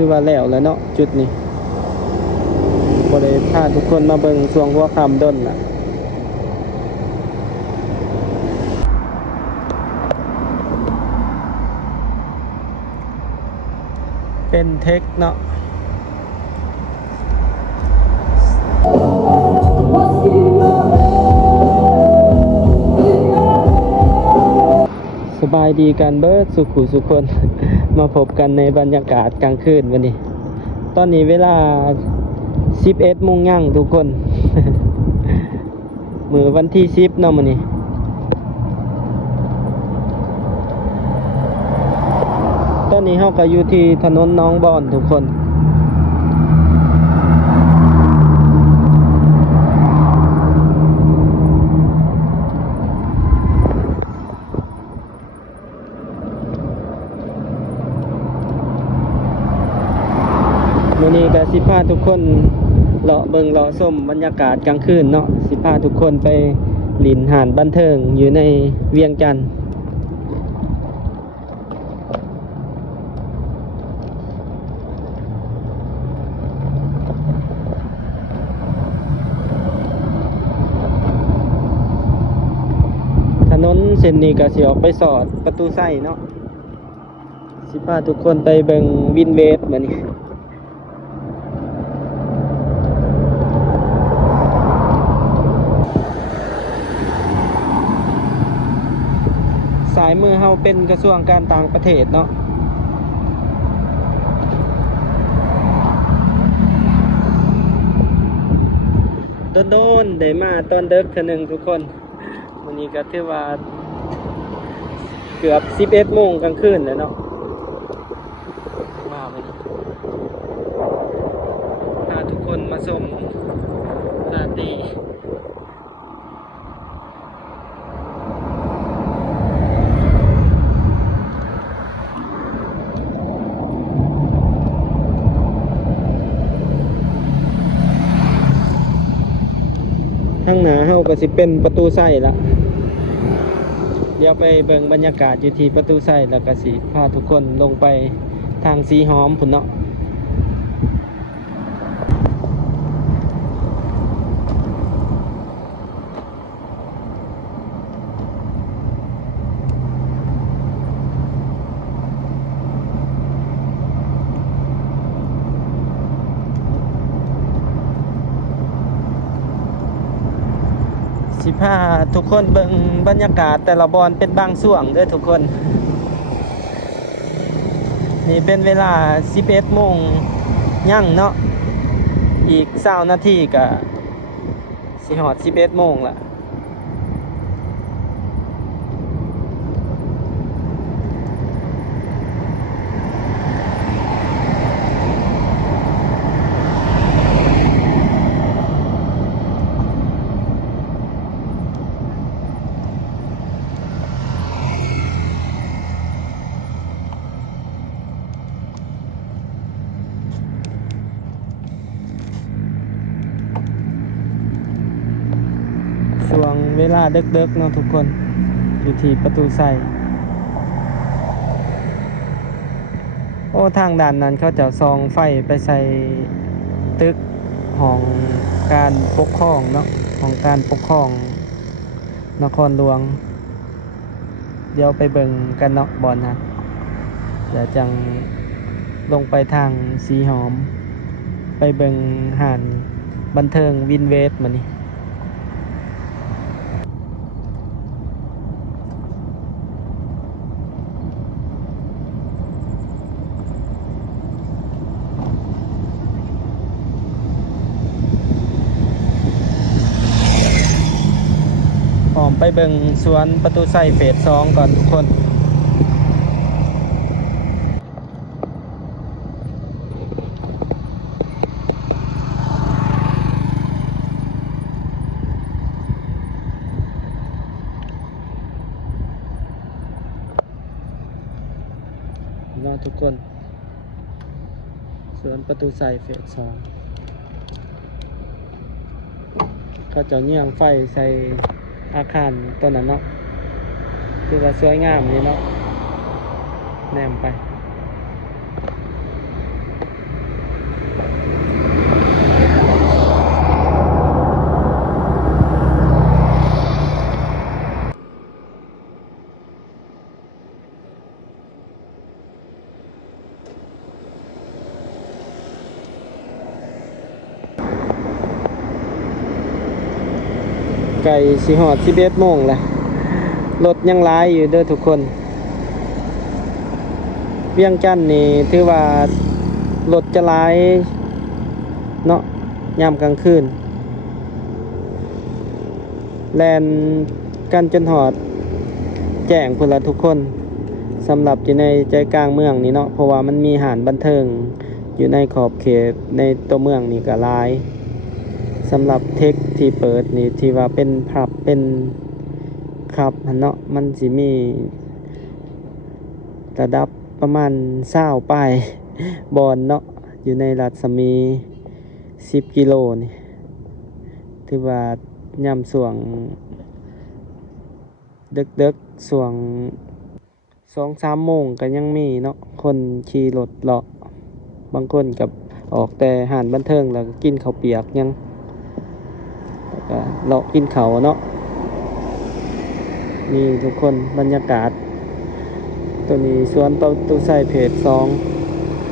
คือว่าแล้วเนาะจุดนี้บ่ได้พาทุกคนมาเบิ่งช่วงหัวค่ำด้นล่ะเป็นเทคเนาะสบายดีกันเบิดสุขุสุคน มาพบกันในบรรยากาศกลางคืนวันนี้ตอนนี้เวลา 11 โมงย่างทุกคน มื้อวันที่ 10 เนาะมื้อนี้ตอนนี้เฮาก็อยู่ที่ถนนหนองบอนทุกคนมื้อนี้ก็สิพาทุกคนเลาะเบิ่งเลาะชมบรรยากาศกลางคืนเนาะสิพาทุกคนไปหลินหาดบันเทิงอยู่ในเวียงจันทน์ถนนเส้นนี้ก็สิออกไปสอดประตูไส้เนาะสิพาทุกคนไปเบิ่งวินเวฟมื้อนี้สายมือเฮาเป็นกระทรวงการต่างประเทศเนาะโดนๆได้มาตอนดึกเทื่อนึงทุกคนวันนี้ก็ถือว่าเกือบ 11 โมงกลางคืนแล้วเนาะมาวันนี้พาทุกคนมาชมราตรีข้างหน้าเฮาก็สิเป็นประตูไส้ละเดี๋ยวไปเบิ่งบรรยากาศอยู่ที่ประตูไส้แล้วก็สิพาทุกคนลงไปทางสีหอมพุ่นเนาะสิพาทุกคนเบิ่งบรรยากาศแต่ละบอนเป็นบางช่วงเด้อทุกคนนี่เป็นเวลา 11 โมงย่างเนาะอีก20 นาทีก็สิฮอด 11 โมงละช่วงเวลาดึกๆเนาะทุกคนอยู่ที่ประตูไส้โอ้ทางด้านนั้นเขาจะส่องไฟไปใส่ตึกของการปกครองเนาะของการปกครองนครหลวงเดี๋ยวไปเบิ่งกันเนาะบอนนะเดี๋ยวจังลงไปทางสีหอมไปเบิ่งห้านบันเทิงวินเวฟมานี่พร้อมไปเบิ่งสวนประตูไส้เฟส2ก่อนทุกคนนะทุกคนสวนประตูไส้เฟส2เขาจะเงี่ยงไฟใส่อาคารต้นนั้นเนาะคือว่าสวยงามนี่เนาะแนมไป ก่สิฮอด11 โมงแหละรถยังหลายอยู่เด้อทุกคนเวียงจันทน์นี่ถือว่ารถจะหลายเนาะยามกลางคืนแล่นกันจนฮอดแจ้งพุ่นละทุกคนสำหรับอยู่ในใจกลางเมืองนี่เนาะเพราะว่ามันมีหาดบันเทิงอยู่ในขอบเขตในตัวเมืองนี่ก็หลายสำหรับเทคที่เปิดนี่ที่ว่าเป็นผับเป็นคลับหั่นเนาะมันสิมีระดับประมาณ20ป้ายบอนเนาะอยู่ในรัศมี10 กิโลนี่ถือว่ายามช่วงดึกๆช่วง2-3 โมงก็ยังมีเนาะคนขี่รถเลาะบางคนกับออกแต่หาดบันเทิงแล้วก็กินข้าวเปียกยังแล้วก็เลาะกินข้าวเนาะนี่ทุกคนบรรยากาศตัวนี้สวนประตูไซเพจ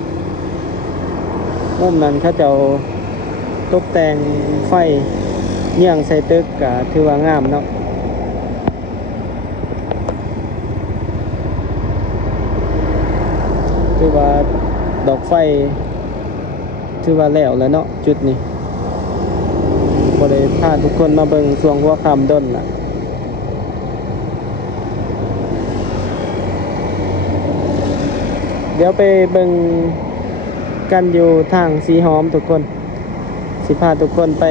2มุมนั้นเขาจะตกแต่งไฟเยี่ยงใส่ตึกก็ถือว่างามเนาะถือว่าดอกไฟถือว่าแล้วเนาะจุดนี้บ่ได้พาทุกคนมาเบิ่งช่วงหัวค่ำด้นล่ะเดี๋ยวไปเบิ่งกันอยู่ทางสีหอมทุกคนสิพาทุกคนไป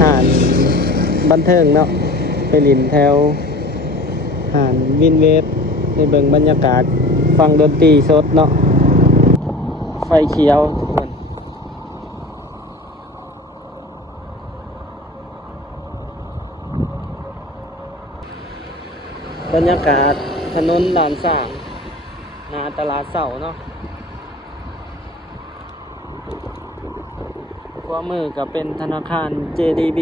หาดบันเทิงเนาะไปลินแถวหาดวินเวฟไปเบิ่งบรรยากาศฟังดนตรีสดเนาะไฟเขียวทุกคนบรรยากาศถนนลานสร้างหน้าตลาดเสาเนาะขวามือก็เป็นธนาคาร JDB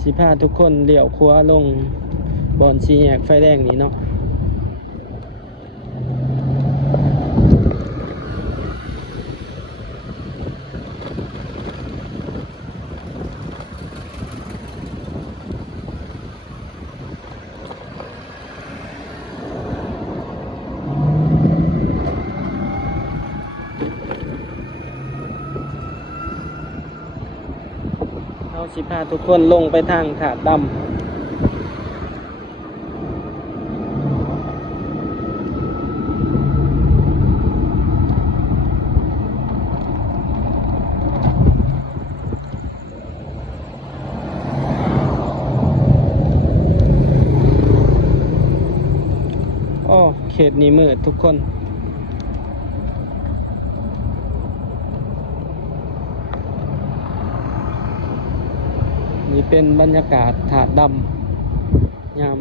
สิพาทุกคนเลี้ยวขวาลงบอนสี่แยกไฟแดงนี้เนาะเราสิพาทุกคนลงไปทางถาดดำอ้อเขตนี้มืดทุกคนนี่เป็นบรรยากาศถาดดำยาม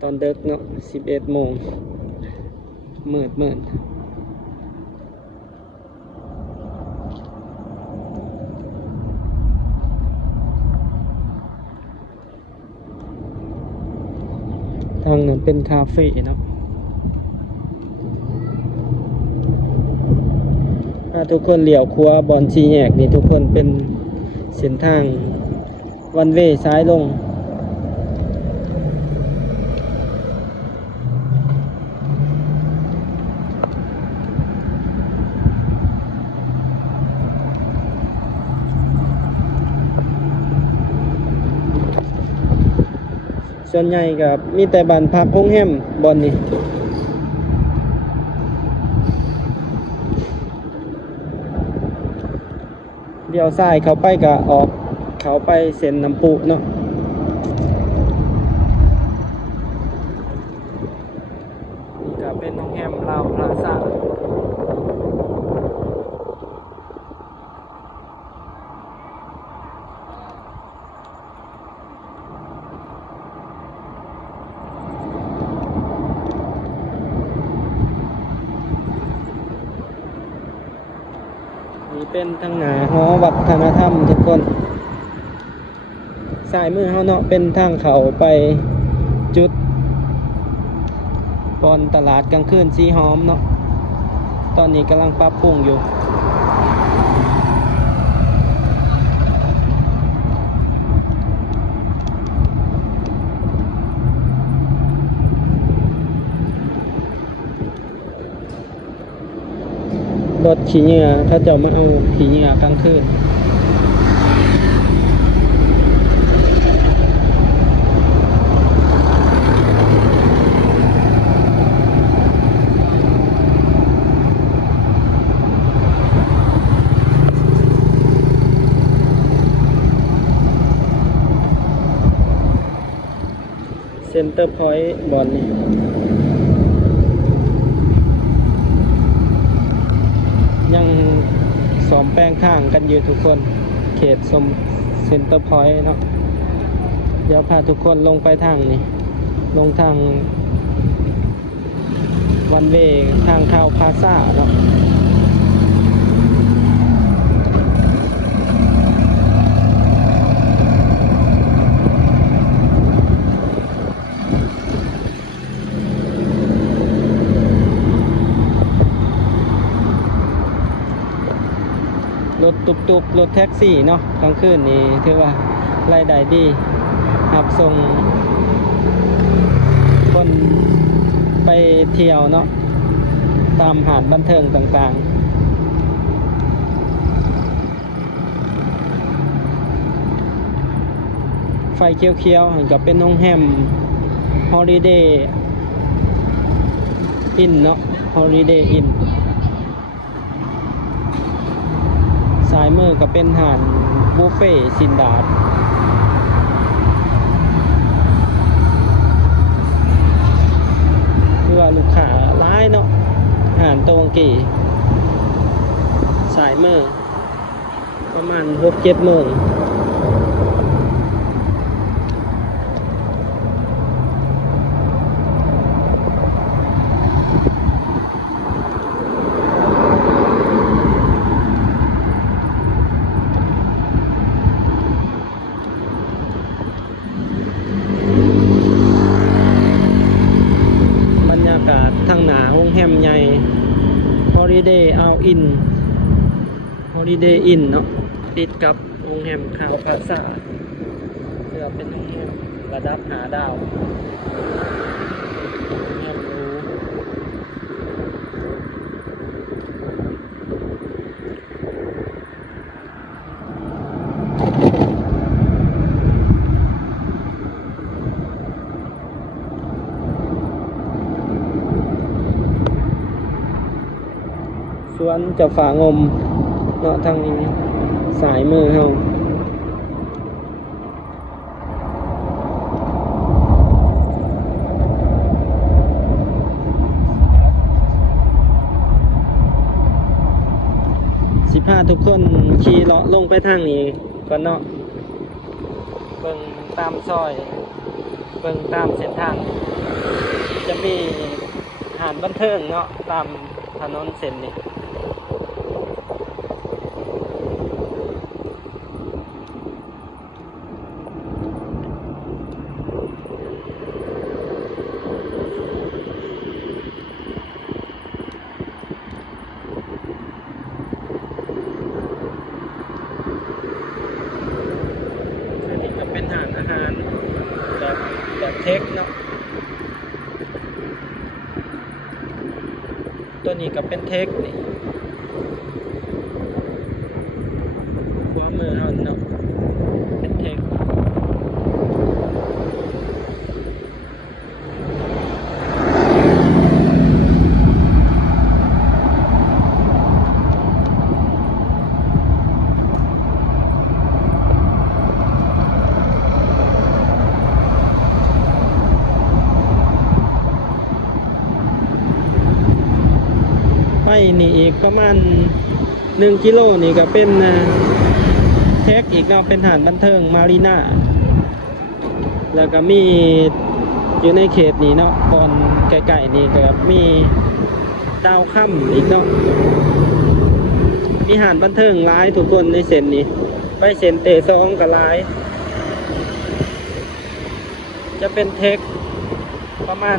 ตอนเด็กเนาะ11 โมงมืดทางนั้นเป็นคาเฟ่เนาะถ้าทุกคนเลี้ยวขวาบอนสี่แยกนี่ทุกคนเป็นเส้นทางวันเวซ้ายลงส่วนใหญ่กับมีแต่บ้านพักโรงแรมบอนนี่เดี๋ยวซ้ายเข้าไปก็ออกเข้าไปเส้นน้ำพุเนาะนี่ก็เป็นโรงแรมลาวพลาซ่านี่เป็นทางหน้าหอวัฒนธรรมทุกคน สายมือเฮาเนาะเป็นทางเขาไปจุดบอนตลาดกลางคืนสีหอมเนาะตอนนี้กำลังปรับปรุงอยู่รถขี่เหงื่อเขาจะมาเอาขี่เหงื่อกลางคืนเซ็นเตอร์พอยต์บอลนี่ยังสอมแป้งข้างกันอยู่ทุกคนเขตสมเซ็นเตอร์พอยต์เนาะเดี๋ยวพาทุกคนลงไปทางนี่ลงทางวันเวทางเข้าพาซ่าเนาะรถตุกๆรถแท็กซี่เนาะกลางคืนนี่ถือว่ารายได้ดีรับส่งคนไปเที่ยวเนาะตามหาดบันเทิงต่างๆไฟเขียวๆเห็นกับเป็นโรงแรม Holiday Inn เนาะ Holiday Inn สายมือก็เป็นหาดบุฟเฟ่ซินดาดคือว่าลูกค้าร้ายเนาะอาหารโตงกี่สายมือประมาณ 6-7 โมงบรรยากาศทางหนาโรงแรมใหญ่ Holiday Inn Holiday Inn เนาะติดกับโรงแรมคาวพาซ่าเพื่อเป็นโรงแรมระดับ5 ดาวโรงแรมหรูสวนเจ้าฝางมเนาะทางนี้สายมือเฮาสิพาทุกคนขี่เลาะลงไปทางนี้ก่อนเนาะเบิ่งตามซอยเบิ่งตามเส้นทางจะมีอาหารบันเทิงเนาะตามถนนเส้นนี้คือนี่ก็เป็นอาหารแบบเทคเนาะตัวนี้ก็เป็นเทคนี่ขวามือเราเนาะเป็นเทคไปนี่อีกประมาณ1 กิโลนี่ก็เป็นเทคอีกเนาะเป็นหาดบันเทิงมารีน่าแล้วก็มีอยู่ในเขตนี้เนาะบอนไกลๆนี่ก็มีดาวค่ำอีกเนาะมีหาดบันเทิงหลายทุกคนในเส้นนี้ไปเส้นเตะซองก็หลาย จะเป็นเทคประมาณ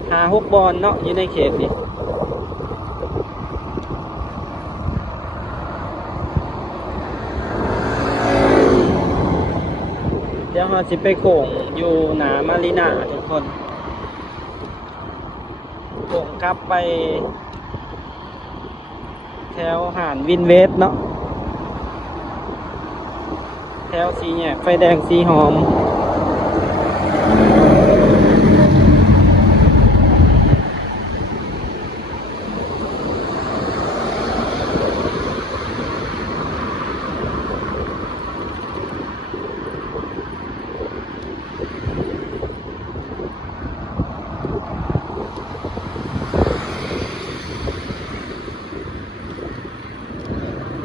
5-6 บอลเนาะอยู่ในเขตนี้เดี๋ยวเราจะไปโข่งอยู่หนามารีนาทุกคนโข่งกลับไปแถวหาดวินเวสเนาะแถวสีแยกไฟแดงสีหอม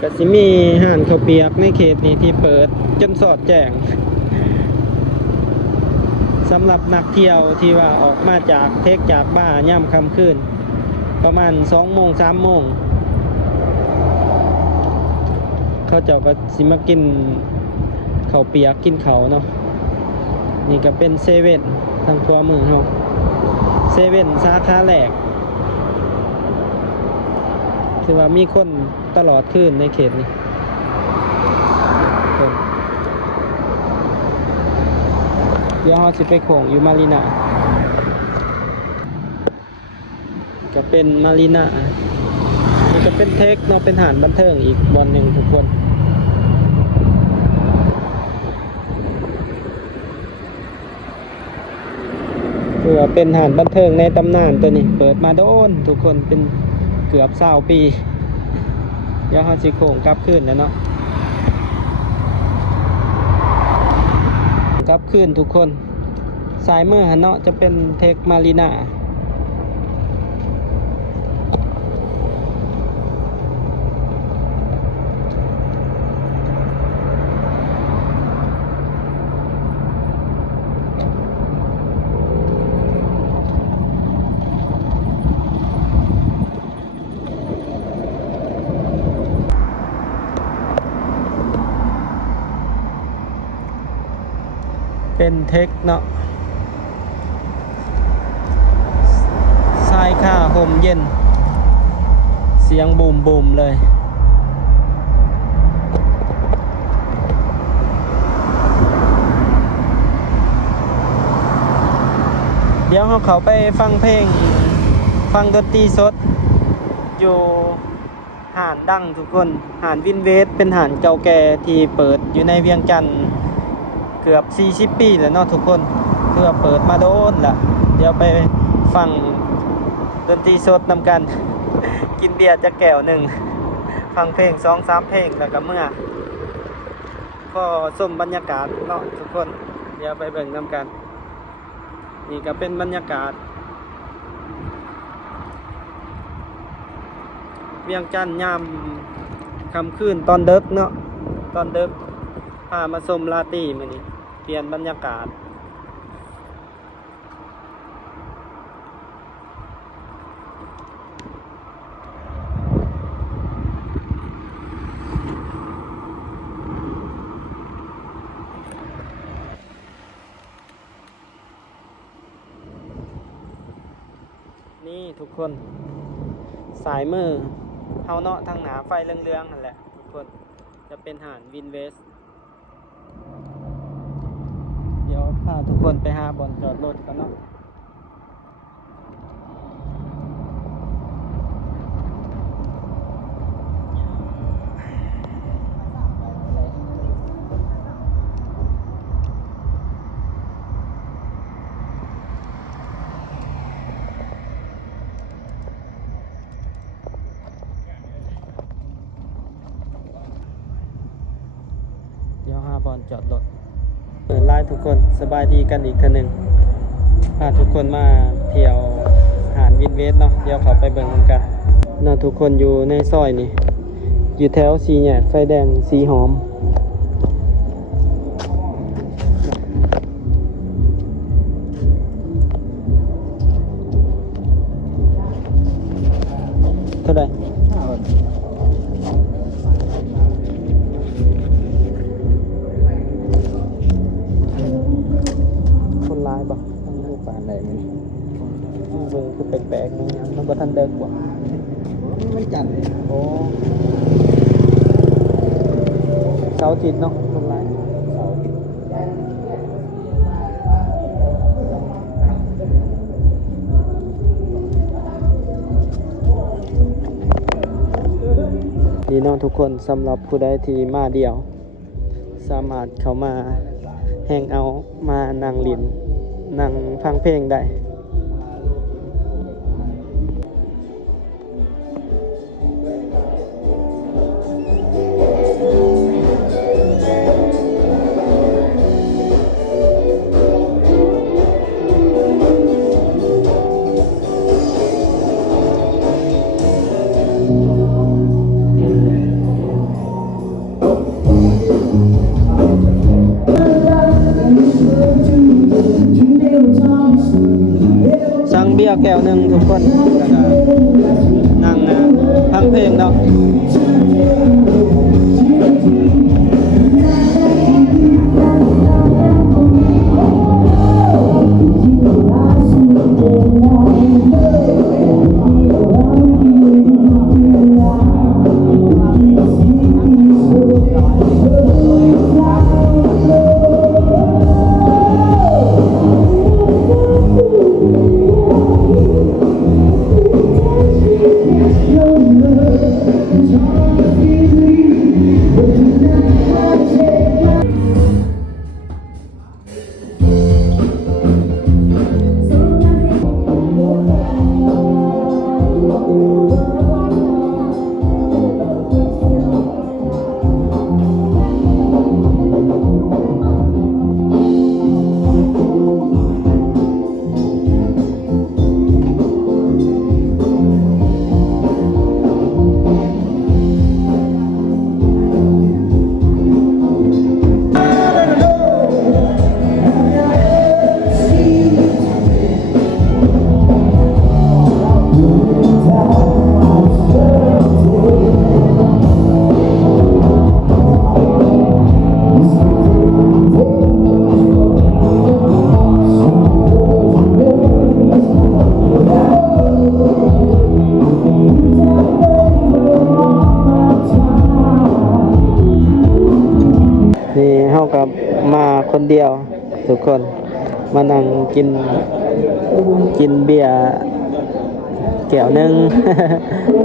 ก็สิมีห้านข้าวเปียกในเขตนี้ที่เปิดจนสอดแจ้งสำหรับนักเที่ยวที่ว่าออกมาจากเทคจากบ้านย่ำค่ำคืนประมาณ2 โมง 3 โมงเขาเจ้าก็สิมากินข้าวเปียกกินเขาเนาะนี่ก็เป็นเซเว่นทางขวามือเขาเซเว่นสาขาแรกคือว่ามีคนตลอดคืนในเขตนี้เดี๋ยวเราจะไปโข่งอยู่มารีนาก็เป็นมารีนานี่ก็เป็นเทคเนาะเป็นหาดบันเทิงอีกวันหนึ่งทุกคนคือว่าเป็นหาดบันเทิงในตำนานตัวนี้เปิดมาโดนทุกคนเป็นเกือบ20 ปีเดี๋ยวเราจะโข่งกลับคืนแล้วเนาะกลับคืนทุกคนสายมือหันเนาะจะเป็นเทคมารีนาเป็นเทคเนาะทรายค่าห่มเย็นเสียงบูมบูมเลยเดี๋ยวเขาไปฟังเพลงฟังดนตรีสดอยู่หาดดังทุกคนหาดวินเวสเป็นหาดเก่าแก่ที่เปิดอยู่ในเวียงจันทน์เกือบ40 ปีแล้วเนาะทุกคนเพื่อเปิดมาโดนละเดี๋ยวไปฟังดนตรีสดนำกัน กินเบียร์จะแก้วหนึ่งฟังเพลง2-3 เพลงแล้วก็เมื่อก็ส้มบรรยากาศเนาะทุกคนเดี๋ยวไปเบิ่งนำกันนี่ก็เป็นบรรยากาศเวียงจันทน์ยามค่ำคืนตอนดึกเนาะตอนดึกพามาชมลาตี้มื้อนี้เปลี่ยนบรรยากาศนี่ทุกคนสายมือเฮาเนาะทางหนาไฟเรืองๆนั่นแหละทุกคนจะเป็นหาดวินเวสเดี๋ยวพาทุกคนไปหาบ่อนจอดรถกันเนาะบอนจอดรถเปิดไลน์ทุกคนสบายดีกันอีกครั้งหนึ่งพาทุกคนมาเที่ยวหาดวินเวสเนาะเดี๋ยวเขาไปเบิ่งกันเนาะทุกคนอยู่ในซอยนี่อยู่แถวสีแยกไฟแดงสีหอมเท่าไหร่ นี่ เบิ่งคือแปลกๆนี่ยังมันบ่ทันเดิกบ่ มันจันทร์เลย โอ้เสาร์อาทิตย์เนาะลงไลน์ เสาร์อาทิตย์ นี่เนาะทุกคนสำหรับผู้ใดที่มาเดียว สามารถเข้ามาแฮงเอาท์มานั่งลิ้นนั่งฟังเพลงได้ สั่งเบียร์แก้วหนึ่งทุกคนแล้วก็นั่งฟังเพลงเนาะนี่เฮากับมาคนเดียวทุกคนมานั่งกินเบียร์แก้วหนึง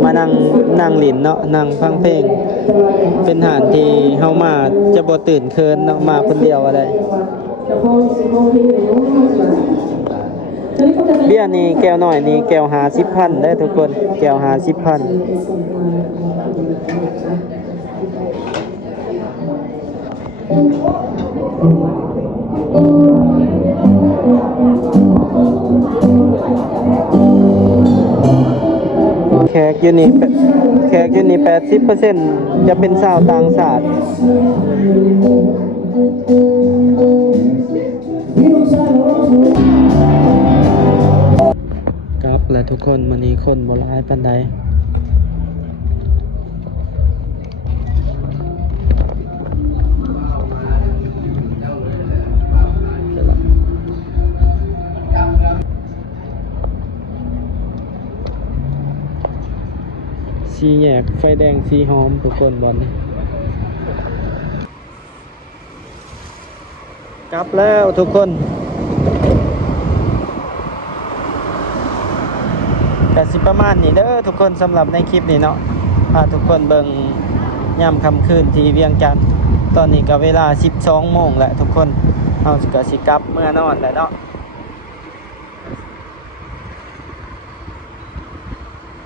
มานั่งหลินเนาะนั่งฟังเพลงเป็นอาหารที่เฮามาจะบ่ตื่นเคินเนาะมาคนเดียวอะไรเบียร์นี่แก้วน้อยนี่แก้ว50,000ได้อทุกคนแก้ว50,000แขกอยู่นี่80%จะเป็นชาวต่างชาติครับและทุกคนมื้อนี้คนบ่หลายปานใดสีแยกไฟแดงสีหอมทุกคนบอลนี่กลับแล้วทุกคนแต่สิประมาณนี้เด้อทุกคนสำหรับในคลิปนี้เนาะพาทุกคนเบิ่งยามค่ำคืนที่เวียงจันทน์ตอนนี้ก็เวลา 12 โมงแล้วทุกคนเฮาก็สิกลับเมื่อนอนแล้วเนาะ